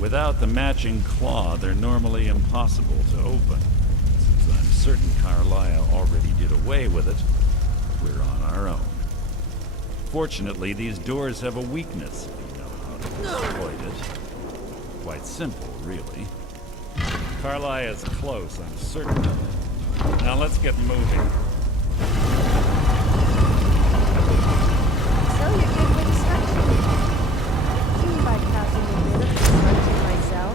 Without the matching claw, they're normally impossible to open. Since I'm certain Kariah already did away with it, we're on our own. Fortunately, these doors have a weakness, if you know how to exploit it. Quite simple, really. Kariah's close, I'm certain of it. Now let's get moving. So you're good with distraction. Keen by passing a bit of instruction myself.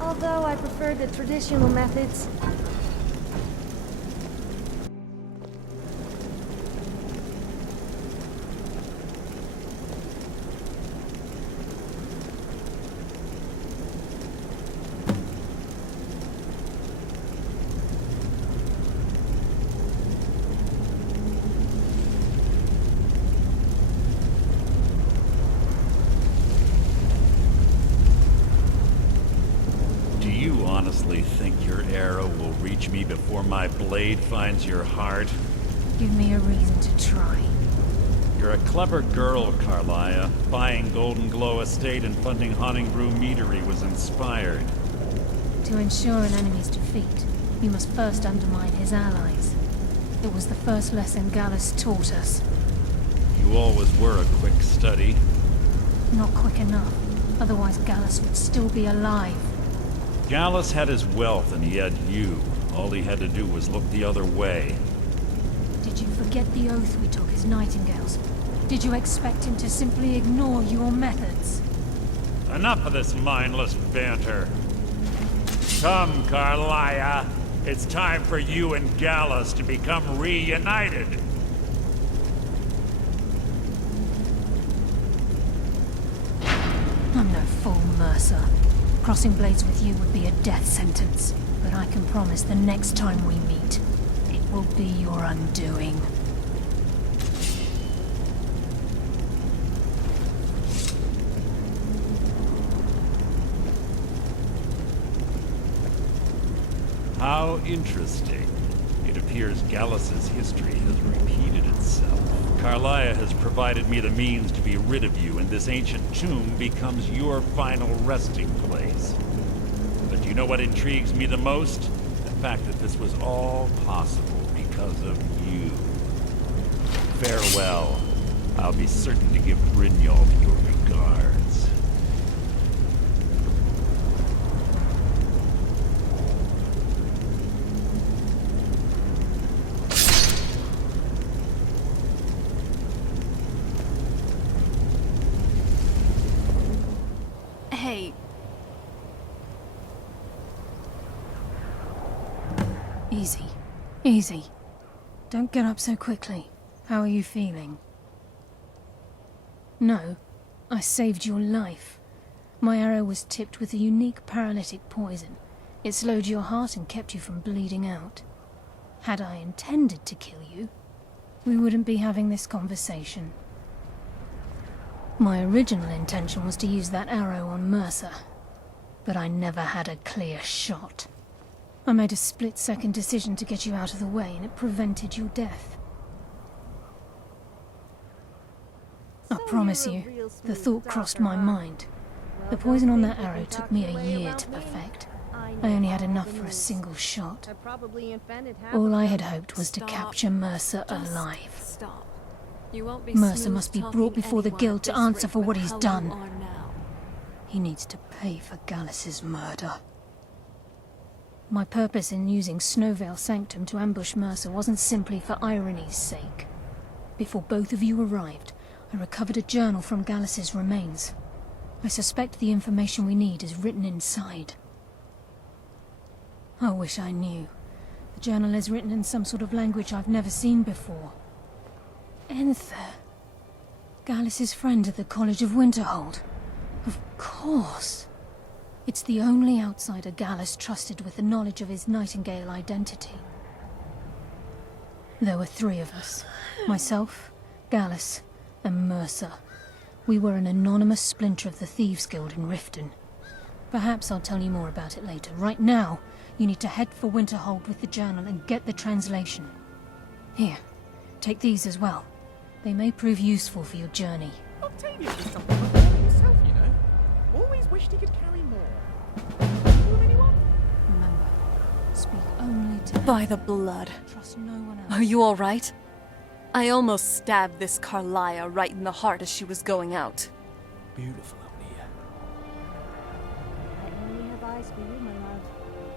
Although I prefer the traditional methods. Honestly think your arrow will reach me before my blade finds your heart? Give me a reason to try. You're a clever girl, Kariah. Buying Golden Glow Estate and funding Haunting Brew Meadery was inspired. To ensure an enemy's defeat, you must first undermine his allies. It was the first lesson Gallus taught us. You always were a quick study. Not quick enough. Otherwise Gallus would still be alive. Gallus had his wealth and he had you. All he had to do was look the other way. Did you forget the oath we took as Nightingales? Did you expect him to simply ignore your methods? Enough of this mindless banter. Come, Kariah. It's time for you and Gallus to become reunited. I'm no fool, Mercer. Crossing blades with you would be a death sentence, but I can promise the next time we meet, it will be your undoing. How interesting. It appears Gallus's history has repeated itself. Kariah has provided me the means to be rid of you, and this ancient tomb becomes your final resting place. But you know what intrigues me the most? The fact that this was all possible because of you. Farewell. I'll be certain to give Brynjolf your regards. Hey. Easy. Easy. Don't get up so quickly. How are you feeling? No. I saved your life. My arrow was tipped with a unique paralytic poison. It slowed your heart and kept you from bleeding out. Had I intended to kill you, we wouldn't be having this conversation. My original intention was to use that arrow on Mercer, but I never had a clear shot. I made a split-second decision to get you out of the way, and it prevented your death. I promise you, the thought crossed my mind. The poison on that arrow took me a year to perfect. I only had enough for a single shot. All I had hoped was to capture Mercer alive. Stop. Mercer must be brought before the guild to answer for what he's done. He needs to pay for Gallus's murder. My purpose in using Snowveil Sanctum to ambush Mercer wasn't simply for irony's sake. Before both of you arrived, I recovered a journal from Gallus's remains. I suspect the information we need is written inside. I wish I knew. The journal is written in some sort of language I've never seen before. Enther. Gallus's friend at the College of Winterhold. Of course. It's the only outsider Gallus trusted with the knowledge of his Nightingale identity. There were 3 of us. Myself, Gallus, and Mercer. We were an anonymous splinter of the Thieves' Guild in Riften. Perhaps I'll tell you more about it later. Right now, you need to head for Winterhold with the journal and get the translation. Here, take these as well. They may prove useful for your journey. Octavia did something like that himself, you know. Always wished he could carry more. You of anyone? Remember, speak only to me. By the blood. Trust no one else. Are you all right? I almost stabbed this Kariah right in the heart as she was going out. Beautiful out here. I only have eyes for you, my love.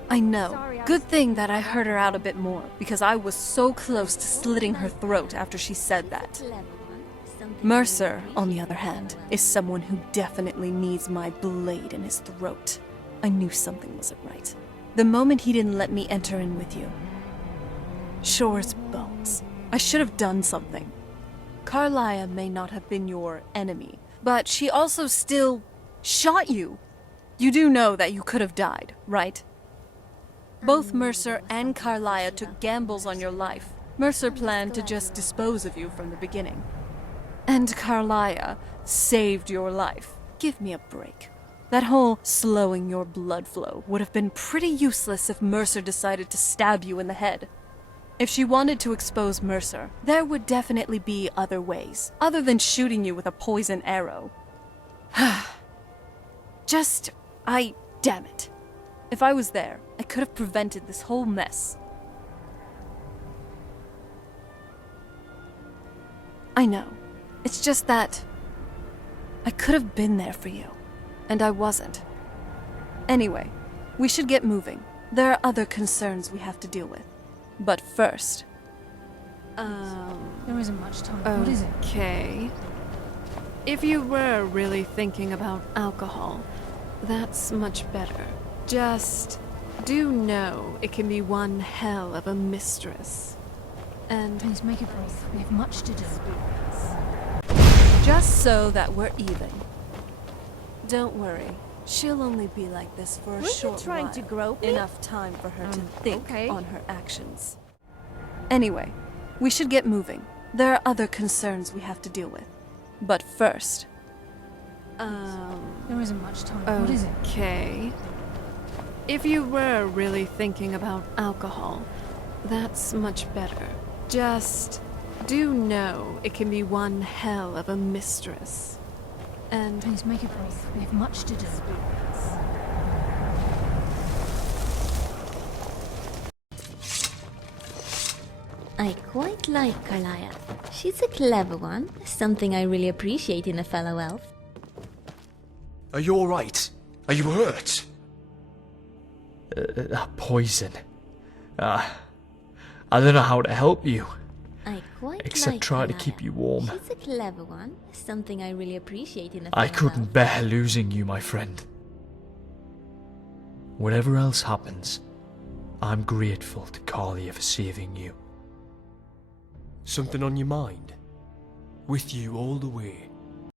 I know. Sorry, I Good was- thing that I heard her out a bit more, because I was so close to slitting her throat after she said that. Mercer, on the other hand, is someone who definitely needs my blade in his throat. I knew something wasn't right. The moment he didn't let me enter in with you. Sure as bones. I should have done something. Kariah may not have been your enemy, but she also still shot you. You do know that you could have died, right? Both Mercer and Kariah took gambles on your life. Mercer planned to just dispose of you from the beginning. And Kariah saved your life. Give me a break. That whole slowing your blood flow would have been pretty useless if Mercer decided to stab you in the head. If she wanted to expose Mercer, there would definitely be other ways, other than shooting you with a poison arrow. Damn it. If I was there, I could have prevented this whole mess. I know. It's just that I could have been there for you, and I wasn't. Anyway, we should get moving. There are other concerns we have to deal with. But first... There isn't much time. What is it? Okay. If you were really thinking about alcohol, that's much better. Just do know it can be one hell of a mistress. And Please make it brief. We have much to do. just so that we're even. Don't worry. She'll only be like this for a Were you short trying while. to grope me? Enough time for her to think okay. on her actions. Anyway, we should get moving. There are other concerns we have to deal with. But first... There isn't much time. What is it? Okay. If you were really thinking about alcohol, that's much better. Just do know it can be one hell of a mistress. And Please make it brief. We have much to do. I quite like Kariah. She's a clever one, something I really appreciate in a fellow elf. Are you alright? Are you hurt? Poison. I don't know how to help you. I quite Except like try to Kariah. keep you warm. She's a clever one, something I really appreciate in a I fellow couldn't elf. bear losing you, my friend. Whatever else happens, I'm grateful to Kariah for saving you. Something on your mind? With you all the way.